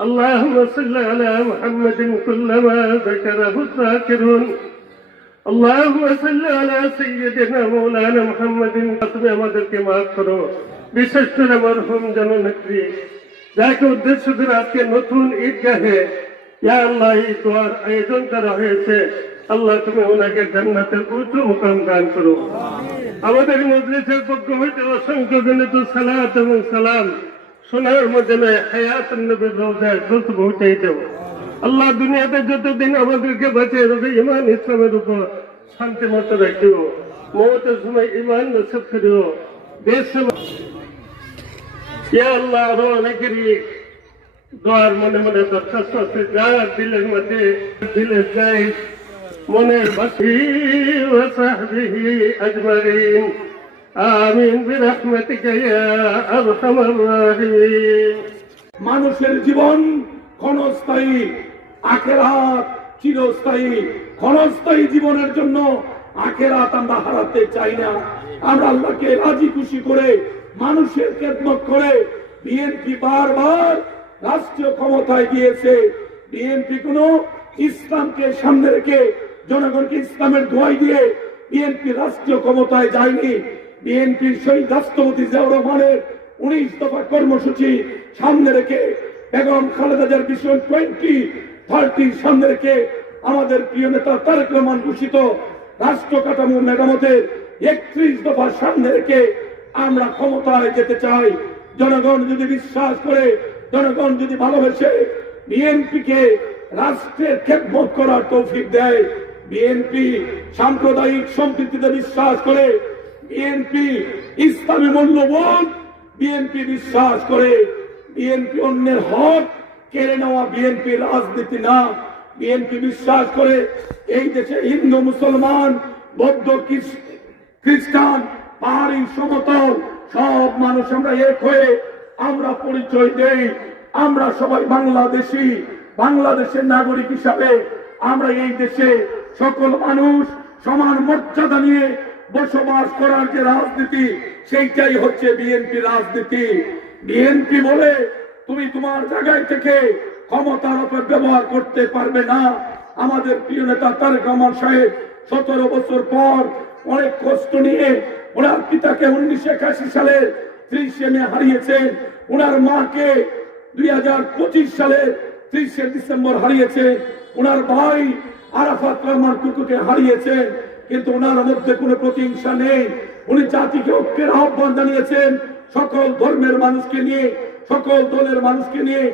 اللهم صل على محمد كلما ذكره الذاكرون اللهم صل على سيدنا مولانا محمد তুমি আমাদেরকে মাফ করো বিশেষ করে মরহুম জননেত্রী যাকে উদ্দেশ্য করে আজকে নতুন ঈদগাহে ইয়া আল্লাহ এই দোয়ার আয়োজন করা হয়েছে আল্লাহ তুমি ওনাকে জান্নাতের উচ্চ মুকাম দান করো আমাদের মজলিসের পক্ষ হইতে অসংখ্য গণিত সালাত এবং সালাম সোনার মদিনায় হায়াতুন নবীর রওজায় দ্রুত পৌঁছাই দেব আল্লাহ দুনিয়াতে যতদিন আমাদেরকে বাঁচিয়ে রাখবে ঈমান ইসলামের উপর শান্তি মত রাখিও মওতের সময় ঈমান নসিব করিও দেশ ইয়া আল্লাহ আরো অনেকেরই দোয়ার মনে মনে দরখাস্ত আছে যার দিলের মধ্যে দিলে যাই মনের বাসি ওয়া সাহবিহি আজমাইন আমিন বিরহমাতিকা ইয়া আরহামার রাহিমিন। মানুষের জীবন ক্ষণস্থায়ী, আখেরাত চিরস্থায়ী। ক্ষণস্থায়ী জীবনের জন্য আখেরাত আমরা হারাতে চাই না। আমরা আল্লাহকে রাজি খুশি করে মানুষের খেদমত করে বিএনপি বারবার রাষ্ট্রীয় ক্ষমতায় গিয়েছে। বিএনপি কোনো ইসলামকে সামনে রেখে জনগণকে ইসলামের দোয়াই দিয়ে বিএনপি রাষ্ট্রীয় ক্ষমতায় যায়নি। বিএনপির শহীদ রাষ্ট্রপতি জিয়াউর রহমানের 19 দফা কর্মসূচি সামনে রেখে বেগম খালেদা জিয়ার ভিশন 2030 সামনে রেখে আমাদের প্রিয় নেতা তারেক রহমান ঘোষিত রাষ্ট্র কাঠামো মেরামতের 31 দফা সামনে রেখে আমরা ক্ষমতায় যেতে চাই। জনগণ যদি বিশ্বাস করে, জনগণ যদি ভালোবেসে বিএনপিকে রাষ্ট্রের খেদমত করার তৌফিক দেয়, বিএনপি সাম্প্রদায়িক সম্প্রীতিতে বিশ্বাস করে, বিএনপি ইসলামী মূল্যবোধ বিএনপি বিশ্বাস করে, বিএনপি অন্যের হক কেড়ে নেওয়া বিএনপি রাজনীতি না। বিএনপি বিশ্বাস করে এই দেশে হিন্দু মুসলমান বৌদ্ধ খ্রিস্টান পাহাড়ি সমতল সব মানুষ আমরা এক হয়ে আমরা পরিচয় দেই। আমরা সবাই বাংলাদেশী, বাংলাদেশের নাগরিক হিসাবে আমরা এই দেশে সকল মানুষ সমান মর্যাদা নিয়ে বসবাস করার যে রাজনীতি, সেইটাই হচ্ছে বিএনপি রাজনীতি। বিএনপি বলে তুমি তোমার জায়গায় থেকে ক্ষমতার অপব্যবহার করতে পারবে না। আমাদের প্রিয় নেতা তারেক রহমান সাহেব 17 বছর পর অনেক কষ্ট নিয়ে ওনার পিতাকে 1981 সালের 30 মে হারিয়েছেন, ওনার মাকে 2025 সালের 30 ডিসেম্বর হারিয়েছেন, ওনার ভাই আরাফাত রহমান কুকুকে হারিয়েছেন। কিন্তু ওনার মধ্যে কোনো প্রতিহিংসা নেই। উনি জাতিকে ঐক্যের আহ্বান জানিয়েছেন, সকল ধর্মের মানুষকে নিয়ে, সকল দলের মানুষকে নিয়ে